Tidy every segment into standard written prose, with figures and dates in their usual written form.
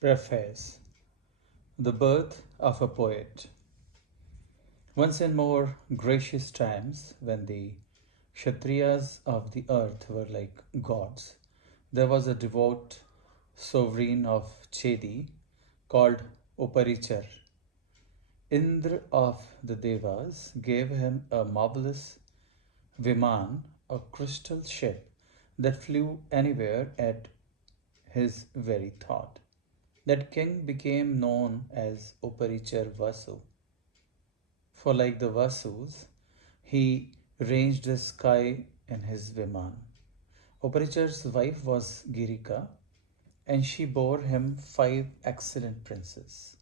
Preface. The birth of a poet. Once in more gracious times, when the Kshatriyas of the earth were like gods, there was a devout sovereign of Chedi called Uparichar. Indra of the Devas gave him a marvelous Viman, a crystal ship that flew anywhere at his very thought. That king became known as Uparichar Vasu, for like the Vasus, he ranged the sky in his Viman. Uparichar's wife was Girika, and she bore him 5 excellent princes.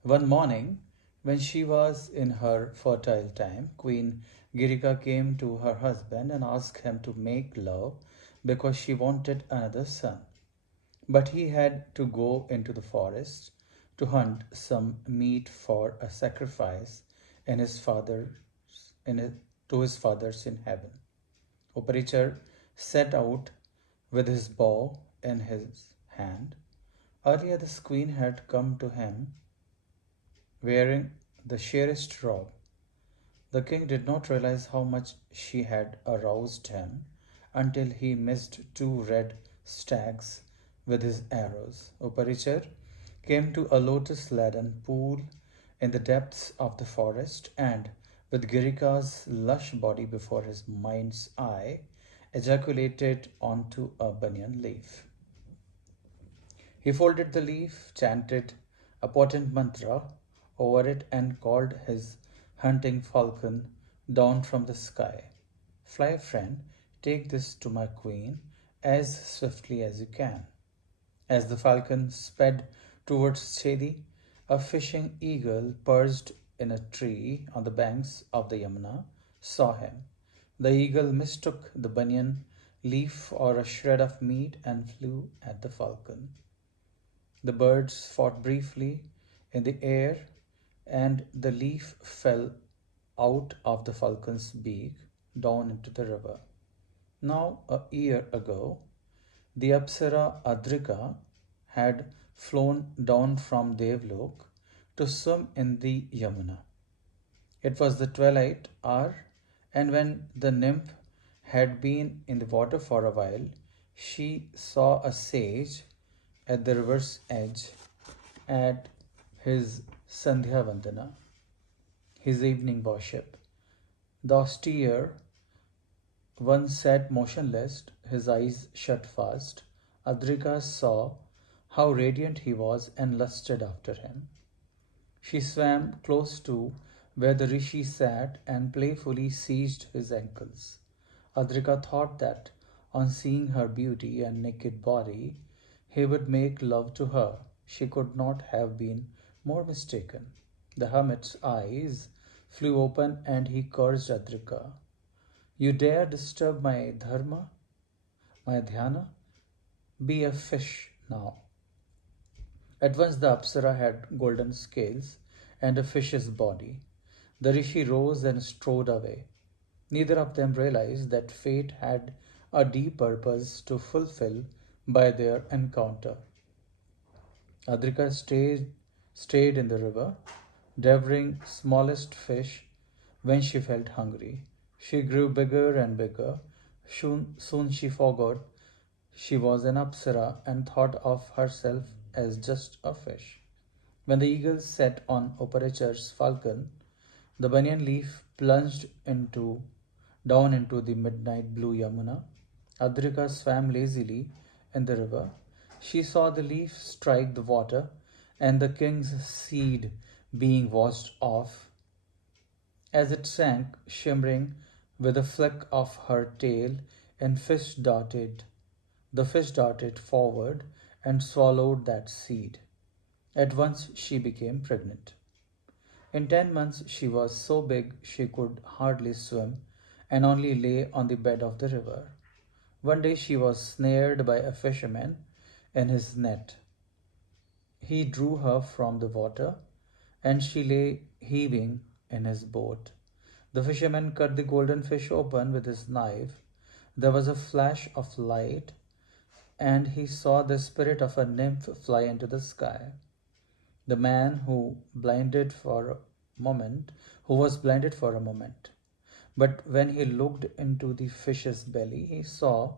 One morning, when she was in her fertile time, Queen Girika came to her husband and asked him to make love because she wanted another son. But he had to go into the forest to hunt some meat for a sacrifice in his father's, in his, to his fathers in heaven. Uparichar set out with his bow in his hand. Earlier, this queen had come to him wearing the sheerest robe. The king did not realize how much she had aroused him until he missed 2 red stags with his arrows. Uparichar came to a lotus laden pool in the depths of the forest and, with Girika's lush body before his mind's eye, ejaculated onto a banyan leaf. He folded the leaf, chanted a potent mantra over it, and called his hunting falcon down from the sky. Fly, friend, take this to my queen as swiftly as you can. As the falcon sped towards Chedi, a fishing eagle perched in a tree on the banks of the Yamuna saw him. The eagle mistook the banyan leaf for a shred of meat and flew at the falcon. The birds fought briefly in the air, and the leaf fell out of the falcon's beak down into the river. Now, a year ago, the Apsara Adrika had flown down from Devlok to swim in the Yamuna. It was the twilight hour, and when the nymph had been in the water for a while, she saw a sage at the river's edge at his Sandhya Vandana, his evening worship. The austere one sat motionless, his eyes shut fast. Adrika saw how radiant he was and lusted after him. She swam close to where the rishi sat and playfully seized his ankles. Adrika thought that on seeing her beauty and naked body, he would make love to her. She could not have been more mistaken. The hermit's eyes flew open and he cursed Adrika. You dare disturb my dharma, my dhyana? Be a fish now. At once the Apsara had golden scales and a fish's body. The rishi rose and strode away. Neither of them realized that fate had a deep purpose to fulfill by their encounter. Adrika stayed in the river, devouring smallest fish when she felt hungry. She grew bigger and bigger. Soon she forgot she was an Apsara and thought of herself as just a fish. When the eagle set on Uparichar's falcon, the banyan leaf plunged down into the midnight blue Yamuna. Adrika swam lazily in the river. She saw the leaf strike the water and the king's seed being washed off. As it sank, shimmering with a fleck of her tail, and the fish darted forward and swallowed that seed. At once she became pregnant. In 10 months she was so big she could hardly swim and only lay on the bed of the river. One day she was snared by a fisherman in his net. He drew her from the water, and she lay heaving in his boat. The fisherman cut the golden fish open with his knife. There was a flash of light, and he saw the spirit of a nymph fly into the sky. The man moment, who was blinded for a moment. But when he looked into the fish's belly, he saw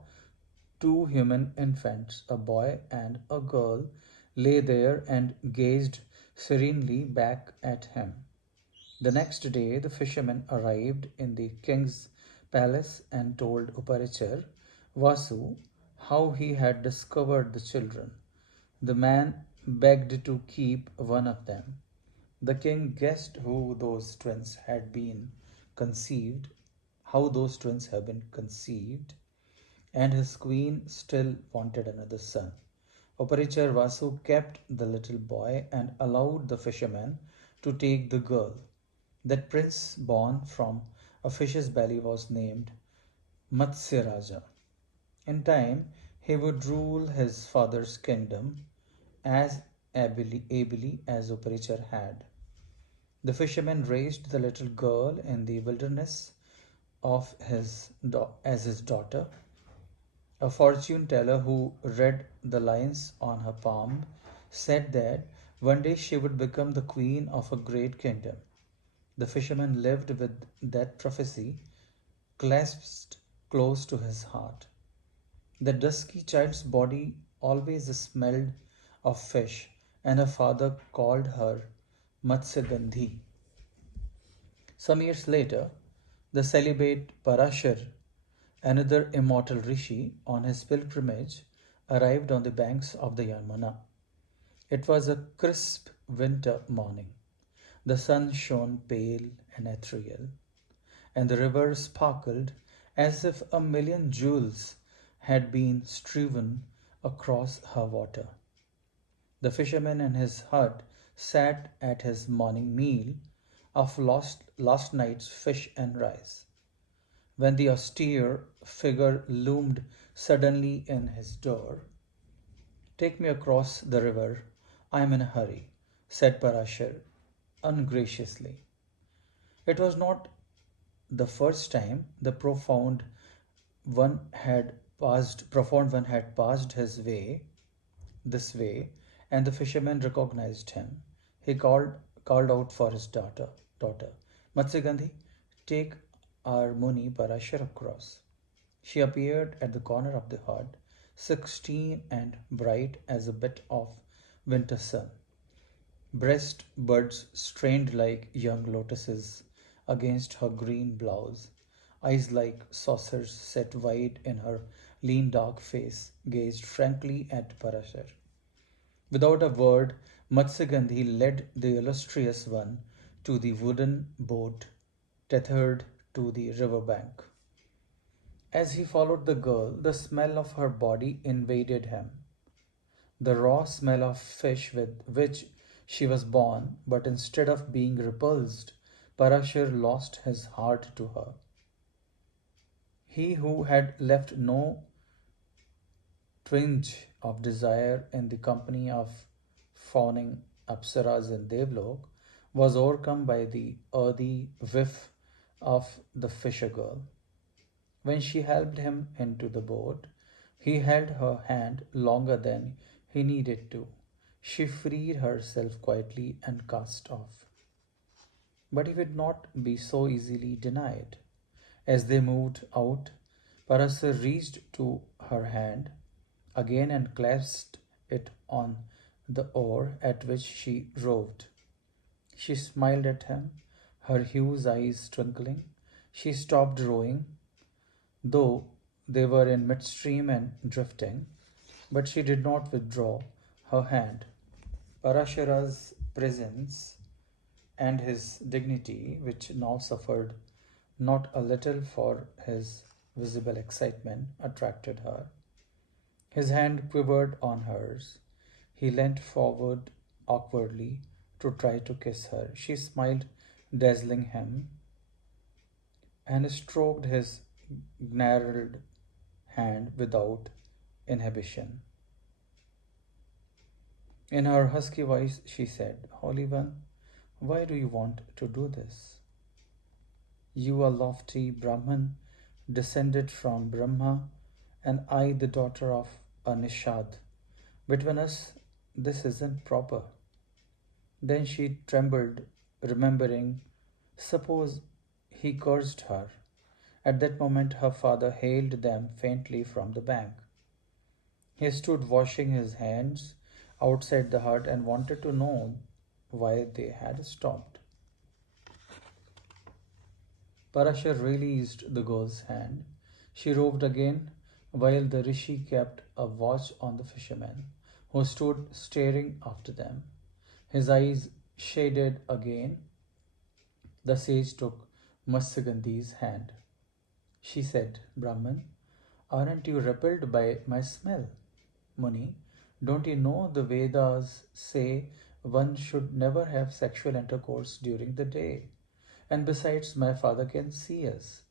two human infants, a boy and a girl, lay there and gazed serenely back at him. The next day, the fisherman arrived in the king's palace and told Uparichar Vasu how he had discovered the children. The man begged to keep one of them. The king guessed who those twins had been conceived, how those twins have been conceived, and his queen still wanted another son. Oparichar Vasu kept the little boy and allowed the fisherman to take the girl. That prince born from a fish's belly was named Matsya Raja. In time, he would rule his father's kingdom as ably as Uparichar had. The fisherman raised the little girl in the wilderness as his daughter. A fortune teller who read the lines on her palm said that one day she would become the queen of a great kingdom. The fisherman lived with that prophecy clasped close to his heart. The dusky child's body always smelled of fish, and her father called her Matsya. Some years later, the celibate Parashar, another immortal rishi, on his pilgrimage, arrived on the banks of the Yamuna. It was a crisp winter morning. The sun shone pale and ethereal, and the river sparkled as if a million jewels had been strewn across her water. The fisherman in his hut sat at his morning meal of last night's fish and rice, when the austere figure loomed suddenly in his door. Take me across the river. I am in a hurry, said Parashar ungraciously. It was not the first time the profound one had passed his way this way, and the fisherman recognized him. He called out for his daughter, Matsugandhi, take our Muni Parashar across. She appeared at the corner of the hut, 16 and bright as a bit of winter sun. Breast buds strained like young lotuses against her green blouse. Eyes like saucers set wide in her lean dark face gazed frankly at Parashar. Without a word, Matsugandhi led the illustrious one to the wooden boat tethered to the river bank. As he followed the girl, the smell of her body invaded him. The raw smell of fish with which she was born, but instead of being repulsed, Parashar lost his heart to her. He who had left no twinge of desire in the company of fawning apsaras in Devlok was overcome by the earthy whiff of the fisher girl. When she helped him into the boat, he held her hand longer than he needed to. She freed herself quietly and cast off. But he would not be so easily denied. As they moved out, Parasa reached to her hand again and clasped it on the oar at which she rowed. She smiled at him, her huge eyes twinkling. She stopped rowing, though they were in midstream and drifting, but she did not withdraw her hand. Parashara's presence and his dignity, which now suffered not a little for his visible excitement, attracted her. His hand quivered on hers. He leant forward awkwardly to try to kiss her. She smiled, dazzling him, and stroked his gnarled hand without inhibition. In her husky voice, she said, Holy One, why do you want to do this? You are lofty Brahman, descended from Brahma, and I the daughter of a nishad. Between us, this isn't proper. Then she trembled, remembering, suppose he cursed her. At that moment, her father hailed them faintly from the bank. He stood washing his hands outside the hut and wanted to know why they had stopped. Parashar released the girl's hand. She roved again, while the rishi kept a watch on the fisherman, who stood staring after them. His eyes shaded again. The sage took Matsugandhi's hand. She said, Brahman, aren't you repelled by my smell? Muni, don't you know the Vedas say one should never have sexual intercourse during the day? And besides, my father can see us.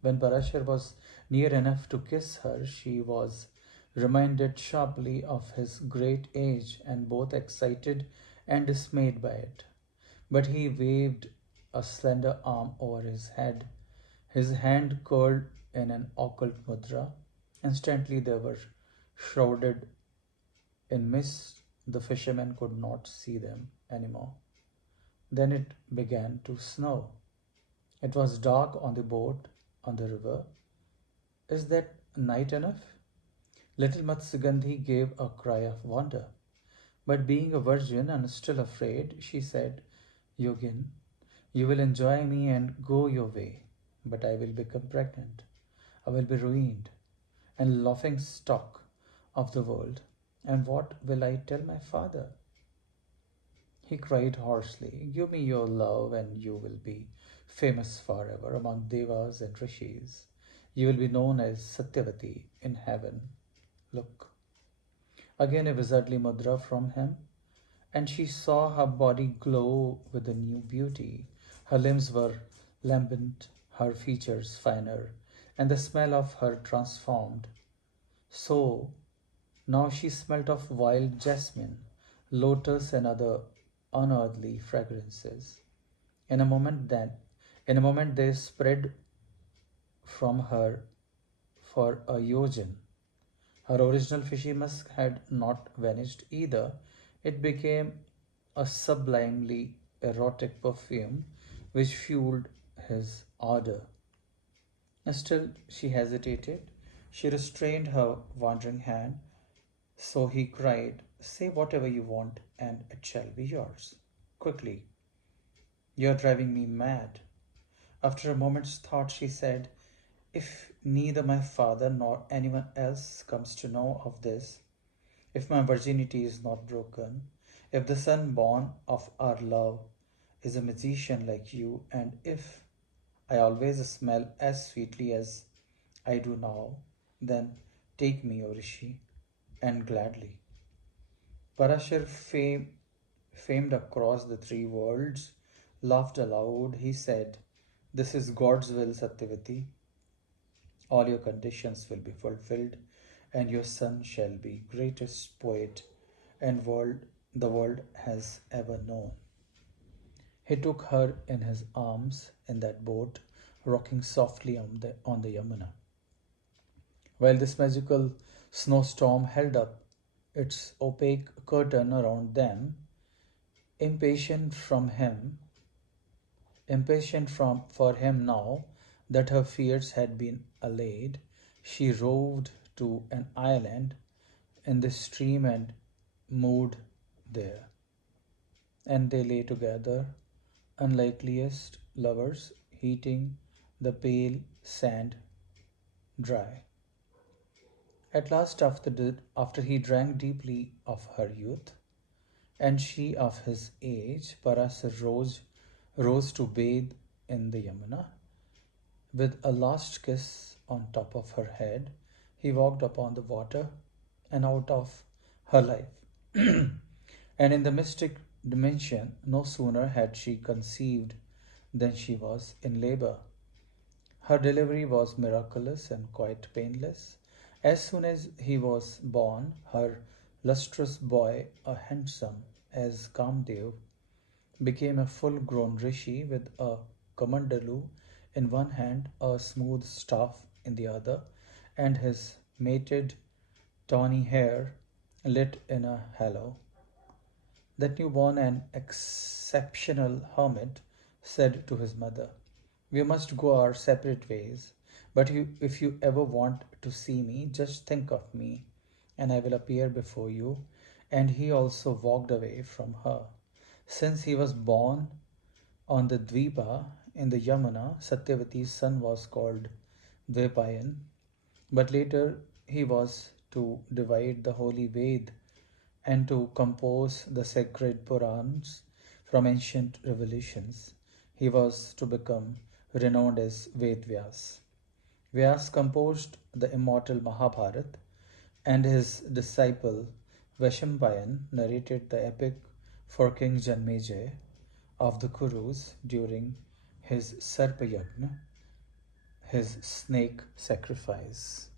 When Parashar was near enough to kiss her, she was reminded sharply of his great age and both excited and dismayed by it. But he waved a slender arm over his head, his hand curled in an occult mudra. Instantly they were shrouded in mist. The fishermen could not see them anymore. Then it began to snow. It was dark on the boat on the river. Is that night enough? Little Matsugandhi gave a cry of wonder. But being a virgin and still afraid, she said, Yogin, you will enjoy me and go your way, but I will become pregnant. I will be ruined and laughing stock of the world. And what will I tell my father? He cried hoarsely, give me your love and you will be famous forever among devas and rishis. You will be known as Satyavati in heaven. Look. Again a wizardly mudra from him, and she saw her body glow with a new beauty. Her limbs were lambent, her features finer, and the smell of her transformed. So now she smelt of wild jasmine, lotus, and other unearthly fragrances. In a moment then, in a moment they spread from her for a yojan. Her original fishy musk had not vanished either. It became a sublimely erotic perfume which fueled his ardor. Still, she hesitated. She restrained her wandering hand, so he cried, say whatever you want, and it shall be yours. Quickly, you are driving me mad. After a moment's thought, she said, if neither my father nor anyone else comes to know of this, if my virginity is not broken, if the son born of our love is a magician like you, and if I always smell as sweetly as I do now, then take me, O Rishi, and gladly. Parashar, famed across the three worlds, laughed aloud. He said, this is God's will, Satyavati. All your conditions will be fulfilled, and your son shall be greatest poet and world the world has ever known. He took her in his arms in that boat, rocking softly on the Yamuna. While this magical snowstorm held up its opaque curtain around them, impatient from him, impatient for him now that her fears had been allayed, she roved to an island in the stream and moved there. And they lay together, unlikeliest lovers, heating the pale sand dry. At last, after he drank deeply of her youth, and she of his age, Parasar rose to bathe in the Yamuna. With a last kiss on top of her head, he walked upon the water and out of her life. And in the mystic dimension, no sooner had she conceived than she was in labor. Her delivery was miraculous and quite painless. As soon as he was born, her lustrous boy, a handsome as Kamdev, became a full grown rishi with a kamandalu in one hand, a smooth staff in the other, and his mated tawny hair lit in a halo. That newborn and exceptional hermit said to his mother, "We must go our separate ways, but if you ever want to see me, just think of me, and I will appear before you." And he also walked away from her. Since he was born on the Dvipa in the Yamuna, Satyavati's son was called Dvipayan, but later he was to divide the holy Ved and to compose the sacred Purans from ancient revelations. He was to become renowned as Ved Vyas. Vyas composed the immortal Mahabharata, and his disciple Vaishampayan narrated the epic for King Janmejay of the Kurus during his Sarpayagna, his snake sacrifice.